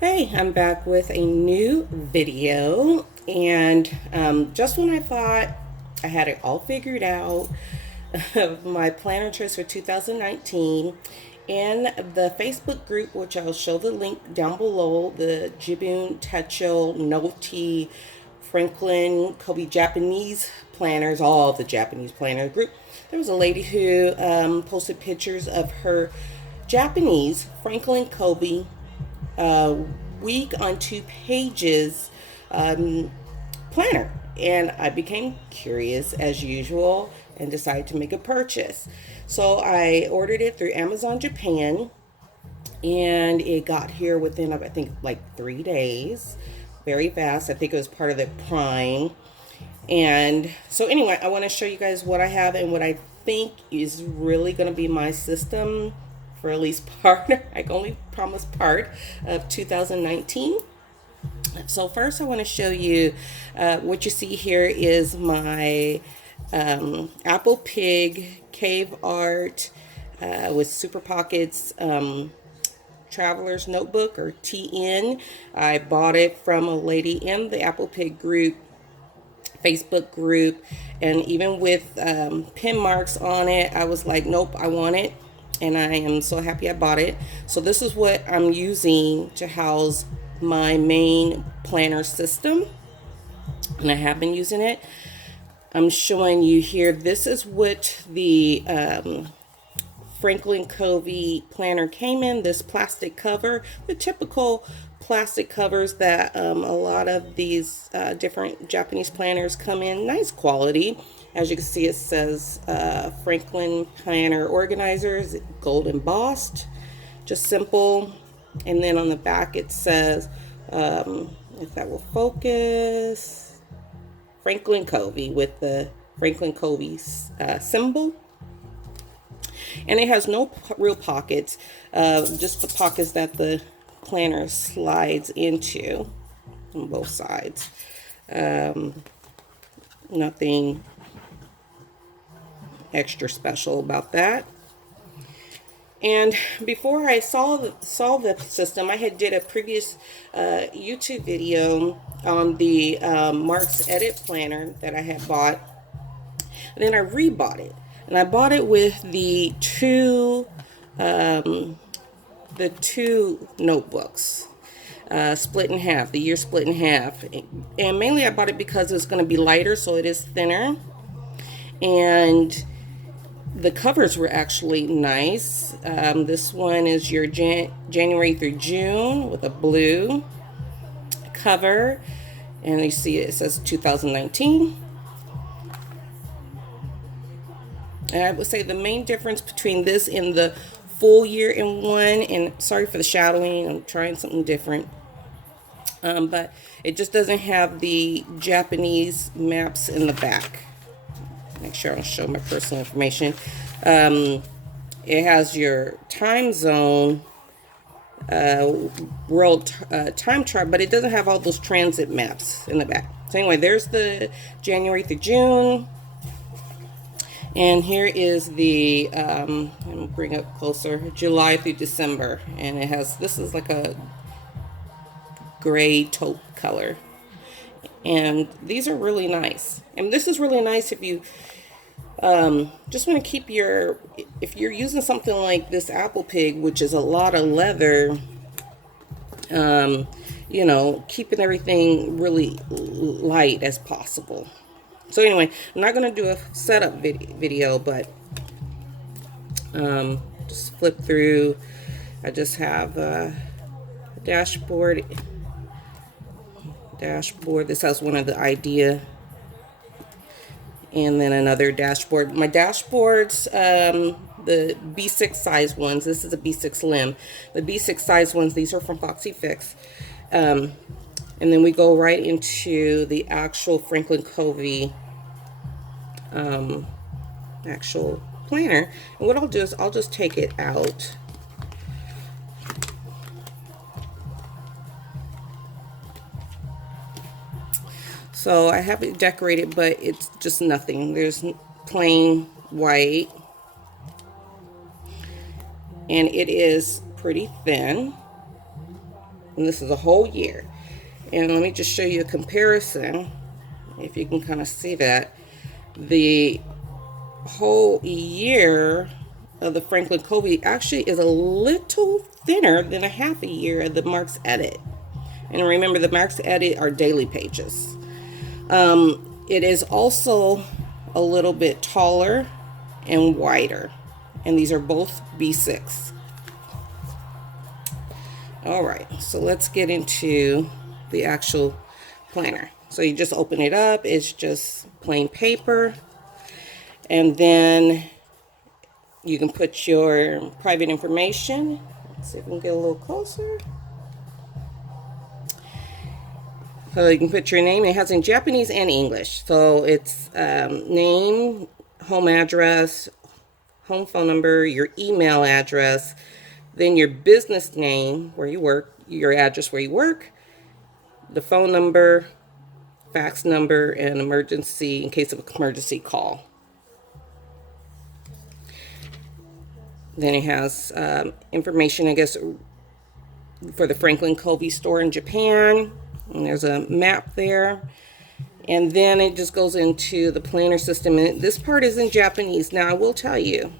Hey, I'm back with a new video, and just when I thought I had it all figured out, of my planner choice for 2019, in the Facebook group, which I'll show the link down below, the Jibun Techo Noti Franklin Covey Japanese planners, all the Japanese planner group, there was a lady who posted pictures of her Japanese Franklin Covey uh, week on 2 pages planner. And I became curious as usual and decided to make a purchase. So I ordered it through Amazon Japan, and it got here within, I think, like 3 days. Very fast. I think it was part of the Prime. And so, anyway, I want to show you guys what I have and what I think is really going to be my system for at least part. I can only promise part of 2019. So first I want to show you what you see here is my Apple Pig cave art with Super Pockets Traveler's Notebook, or TN. I bought it from a lady in the Apple Pig group, Facebook group, and even with pin marks on it, I was like, nope, I want it. And I am so happy I bought it. So this is what I'm using to house my main planner system, and I have been using it. I'm showing you here, this is what the Franklin Covey planner came in, this plastic cover, the typical plastic covers that a lot of these different Japanese planners come in. Nice quality. As you can see, it says Franklin Planner Organizers, gold embossed, just simple. And then on the back it says, if that will focus, Franklin Covey with the Franklin Covey symbol. And it has no real pockets, just the pockets that the planner slides into on both sides. Nothing extra special about that. And before I saw the system, I had did a previous YouTube video on the Mark's Edit planner that I had bought, and then I rebought it, and I bought it with the two notebooks split in half, the year split in half. And mainly I bought it because it's going to be lighter, so it is thinner, and the covers were actually nice. This one is your January through June with a blue cover, and you see it says 2019. And I would say the main difference between this and the full year in one, and sorry for the shadowing, I'm trying something different, but it just doesn't have the Japanese maps in the back. Make sure I don't show my personal information. It has your time zone, world time chart, but it doesn't have all those transit maps in the back. So anyway, there's the January through June. And here is the, let me bring up closer, July through December. And it has, this is like a gray taupe color. And these are really nice. And this is really nice if you just want to keep your, if you're using something like this Apple Pig, which is a lot of leather, you know, keeping everything really light as possible. So anyway, I'm not going to do a setup video, but just flip through. I just have a dashboard. This has one of the idea, and then another dashboard. My dashboards, the B6 size ones. This is a B6 Slim. The B6 size ones, these are from Foxy Fix. And then we go right into the actual Franklin Covey actual planner. And what I'll do is I'll just take it out. So I have it decorated, but it's just nothing. There's plain white. And it is pretty thin. And this is a whole year. And let me just show you a comparison, if you can kind of see that. The whole year of the Franklin Covey actually is a little thinner than a half a year of the Mark's Edit. And remember, the Mark's Edit are daily pages. It is also a little bit taller and wider. And these are both B6. All right, so let's get into the actual planner. So you just open it up. It's just plain paper. And then you can put your private information. Let's see if we can get a little closer. So you can put your name. It has in Japanese and English. So it's name, home address, home phone number, your email address, then your business name where you work, your address where you work, the phone number, fax number, and emergency in case of an emergency call. Then it has information, I guess, for the Franklin Covey store in Japan. And there's a map there. And then it just goes into the planner system. And this part is in Japanese. Now, I will tell you,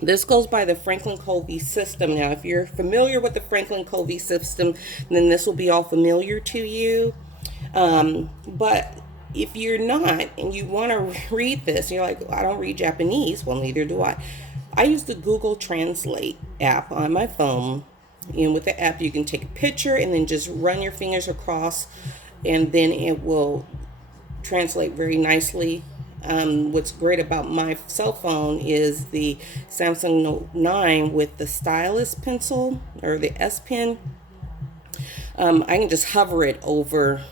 this goes by the Franklin Covey system. Now, if you're familiar with the Franklin Covey system, then this will be all familiar to you. But if you're not and you want to read this, you're like, I don't read Japanese. Well, neither do I. I use the Google Translate app on my phone. And with the app, you can take a picture and then just run your fingers across, and then it will translate very nicely. What's great about my cell phone is the Samsung Note 9 with the stylus pencil or the S Pen. I can just hover it over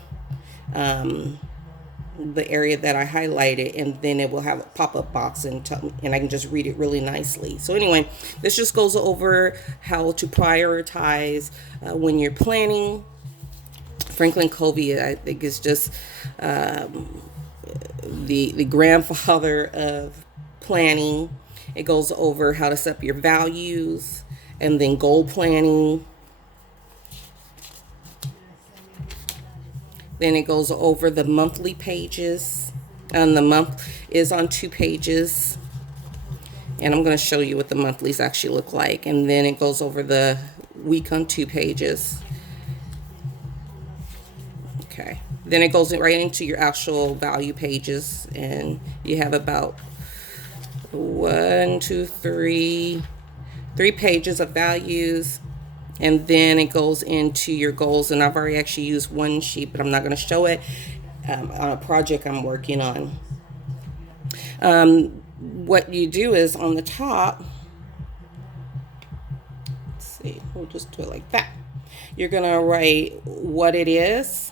the area that I highlighted, and then it will have a pop-up box and I can just read it really nicely. So anyway, this just goes over how to prioritize when you're planning. Franklin Covey, I think, is just the grandfather of planning. It goes over how to set up your values and then goal planning. Then it goes over the monthly pages, and the month is on 2 pages. And I'm going to show you what the monthlies actually look like. And then it goes over the week on 2 pages. Okay. Then it goes right into your actual value pages, and you have about 3 pages of values. And then it goes into your goals, and I've already actually used one sheet, but I'm not going to show it on a project I'm working on. What you do is on the top, let's see, we'll just do it like that. You're going to write what it is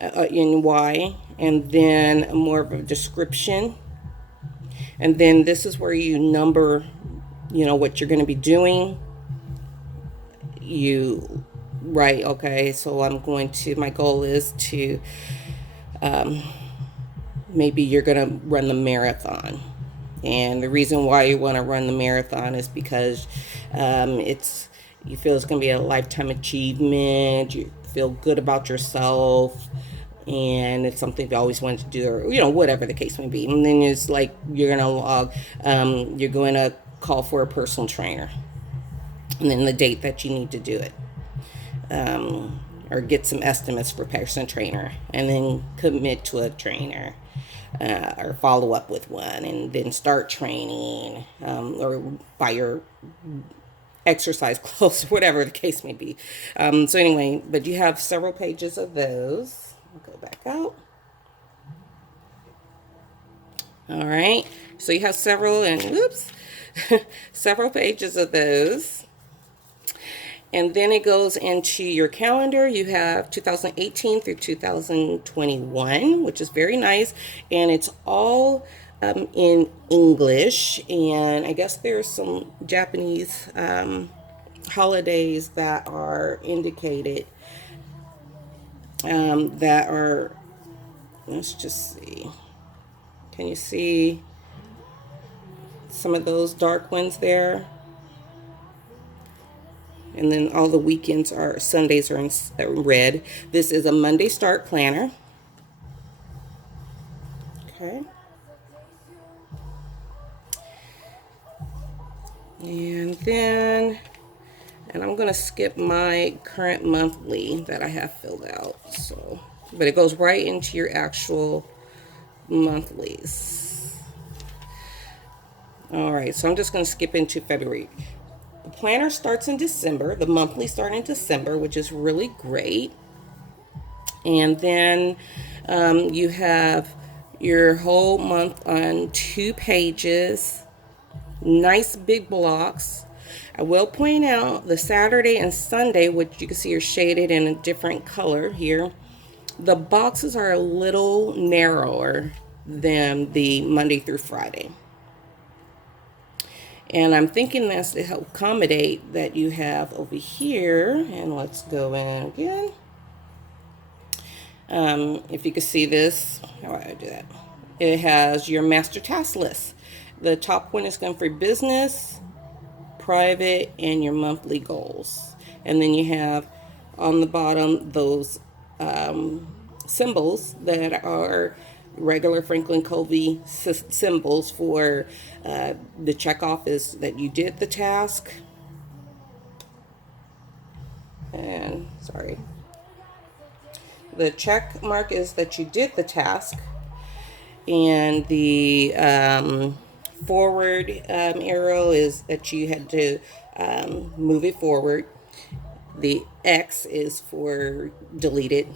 and why, and then more of a description. And then this is where you number, what you're going to be doing. You write, okay, so my goal is to, maybe you're going to run the marathon. And the reason why you want to run the marathon is because you feel it's going to be a lifetime achievement. You feel good about yourself, and it's something you always wanted to do, or whatever the case may be. And then it's like you're going to log, you're going to call for a personal trainer, and then the date that you need to do it, or get some estimates for personal trainer, and then commit to a trainer, or follow up with one, and then start training, or buy your exercise clothes, whatever the case may be. So anyway, but you have several pages of those. I'll go back out. All right. So you have several pages of those. And then it goes into your calendar. You have 2018 through 2021, which is very nice. And it's all in English. And I guess there's some Japanese holidays that are indicated, let's just see. Can you see some of those dark ones there? And then all the weekends are, Sundays are in red. This is a Monday start planner. Okay. And then, and I'm going to skip my current monthly that I have filled out. So, but it goes right into your actual monthlies. All right, so I'm just going to skip into February. The planner starts in December. The monthly start in December, which is really great. And then you have your whole month on 2 pages. Nice big blocks. I will point out the Saturday and Sunday, which you can see are shaded in a different color here. The boxes are a little narrower than the Monday through Friday. And I'm thinking that's to help accommodate that you have over here. And let's go in again. If you can see this, how do I do that? It has your master task list. The top one is going for business, private, and your monthly goals. And then you have on the bottom those symbols that are regular Franklin Covey symbols for the check off is that you did the task. And sorry. The check mark is that you did the task. And the forward arrow is that you had to move it forward. The X is for deleted.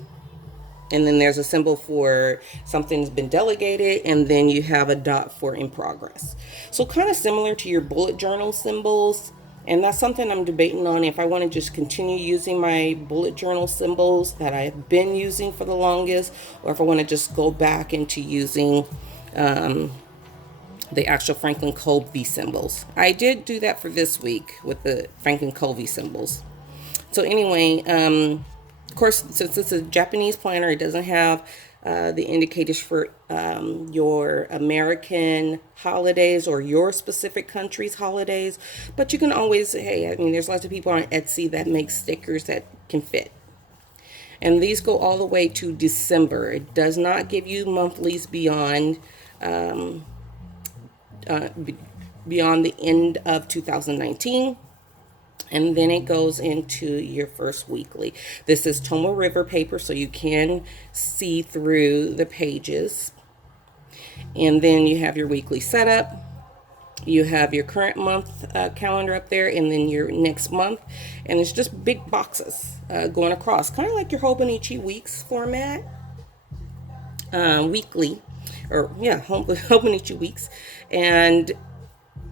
And then there's a symbol for something's been delegated, and then you have a dot for in progress. So kind of similar to your bullet journal symbols. And that's something I'm debating on if I want to just continue using my bullet journal symbols that I've been using for the longest, or if I want to just go back into using the actual Franklin Covey symbols. I did do that for this week with the Franklin Covey symbols. So anyway, of course, since it's a Japanese planner, it doesn't have the indicators for your American holidays or your specific country's holidays. But you can always, hey, I mean, there's lots of people on Etsy that make stickers that can fit. And these go all the way to December. It does not give you monthlies beyond the end of 2019. And then it goes into your first weekly. This is Tomoe River paper, so you can see through the pages. And then you have your weekly setup. You have your current month calendar up there, and then your next month. And it's just big boxes going across, kind of like your Hobonichi Weeks format. Weekly, or yeah, Hobonichi Weeks. And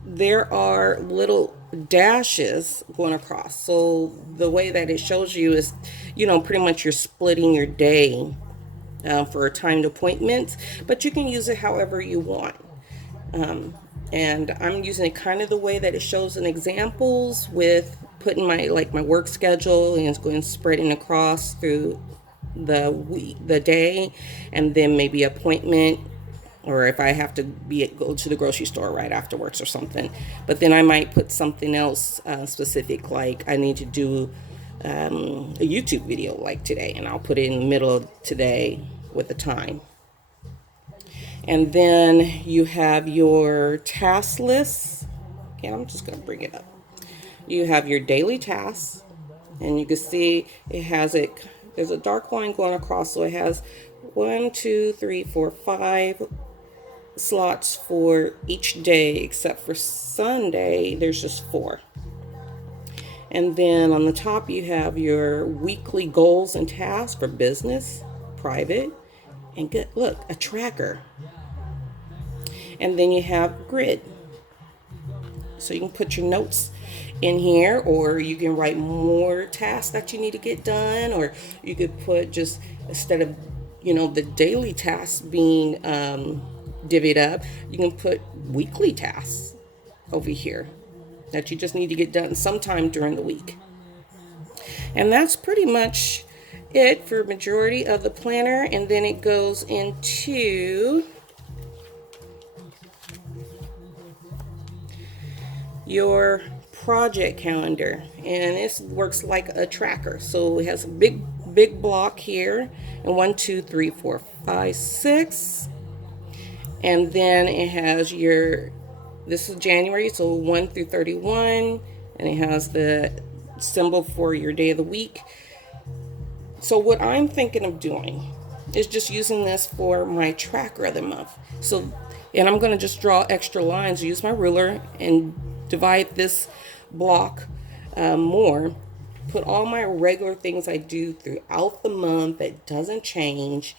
there are little dashes going across. So the way that it shows you is, you know, pretty much you're splitting your day for a timed appointment, but you can use it however you want. And I'm using it kind of the way that it shows in examples, with putting my work schedule and it's going spreading across through the week, the day, and then maybe appointment, or if I have to go to the grocery store right afterwards or something. But then I might put something else specific, like I need to do a YouTube video like today, and I'll put it in the middle of today with the time. And then you have your task list. Okay, I'm just going to bring it up. You have your daily tasks, and you can see it has there's a dark line going across, so it has 1, 2, 3, 4, 5 slots for each day, except for Sunday there's just 4. And then on the top you have your weekly goals and tasks for business, private, and look, a tracker. And then you have grid, so you can put your notes in here, or you can write more tasks that you need to get done, or you could put, just instead of, you know, the daily tasks being divvied up, you can put weekly tasks over here that you just need to get done sometime during the week. And that's pretty much it for majority of the planner. And then it goes into your project calendar, and this works like a tracker. So it has a big block here, and 1, 2, 3, 4, 5, 6, and then it has your, this is January, so 1 through 31, and it has the symbol for your day of the week. So what I'm thinking of doing is just using this for my tracker of the month. So, and I'm going to just draw extra lines, use my ruler, and divide this block more. Put all my regular things I do throughout the month that doesn't change.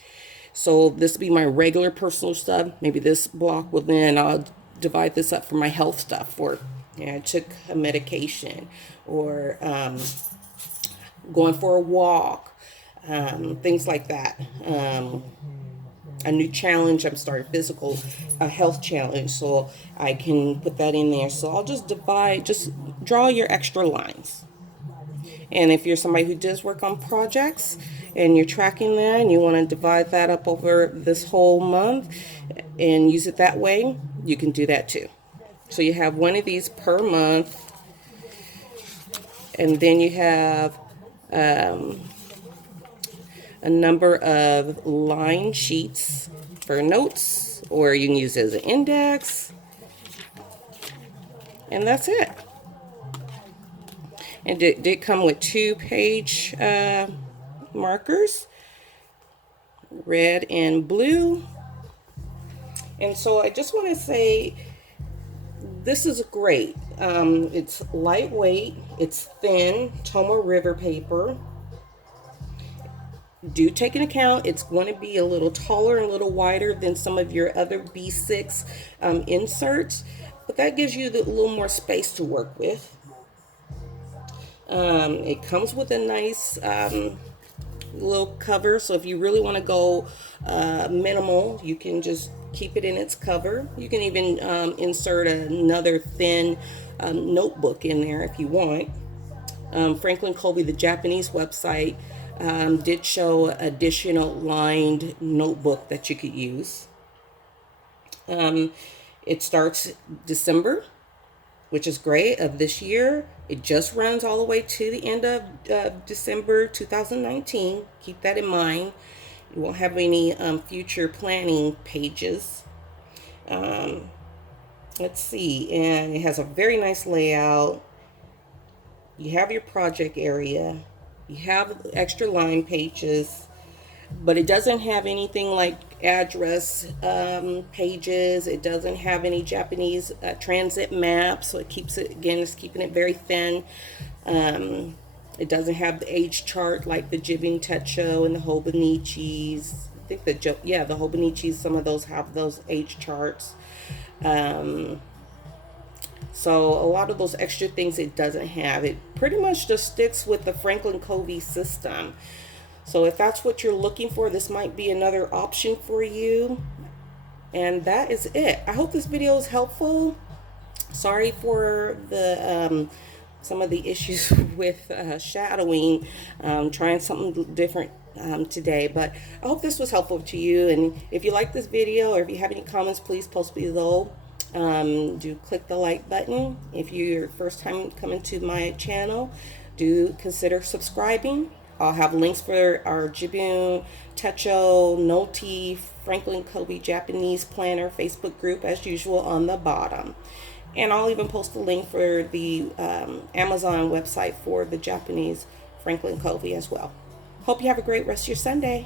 So this will be my regular personal stuff. Maybe this block will then I'll divide this up for my health stuff, or I took a medication, or going for a walk, things like that. A new challenge, I'm starting physical, a health challenge, so I can put that in there. So I'll just divide, just draw your extra lines. And if you're somebody who does work on projects and you're tracking that and you want to divide that up over this whole month and use it that way, you can do that too. So you have one of these per month, and then you have a number of line sheets for notes, or you can use it as an index, and that's it. And it did come with 2-page markers, red and blue. And so I just want to say, this is great. It's lightweight, it's thin, Tomo River paper. Do take into account it's going to be a little taller and a little wider than some of your other B6 inserts, but that gives you a little more space to work with. It comes with a nice little cover, so if you really want to go minimal, you can just keep it in its cover. You can even insert another thin notebook in there if you want. Franklin Covey, the Japanese website, did show additional lined notebook that you could use. It starts December, which is great, of this year. It just runs all the way to the end of December 2019. Keep that in mind. You won't have any future planning pages. Let's see, and it has a very nice layout. You have your project area. You have extra line pages, but it doesn't have anything like address pages. It doesn't have any Japanese transit maps, so it keeps it, again, it's keeping it very thin. It doesn't have the age chart like the Jibin Techo and the Hobonichis. I think the Hobonichis, some of those have those age charts. So a lot of those extra things it doesn't have. It pretty much just sticks with the Franklin Covey system. So if that's what you're looking for, this might be another option for you. And that is it. I hope this video is helpful. Sorry for the some of the issues with shadowing. Trying something different today, but I hope this was helpful to you. And if you like this video, or if you have any comments, please post below. Do click the like button. If you're first time coming to my channel, do consider subscribing. I'll have links for our Jibun Techo Noti Franklin Covey Japanese Planner Facebook group as usual on the bottom, and I'll even post a link for the Amazon website for the Japanese Franklin Covey as well. Hope you have a great rest of your Sunday.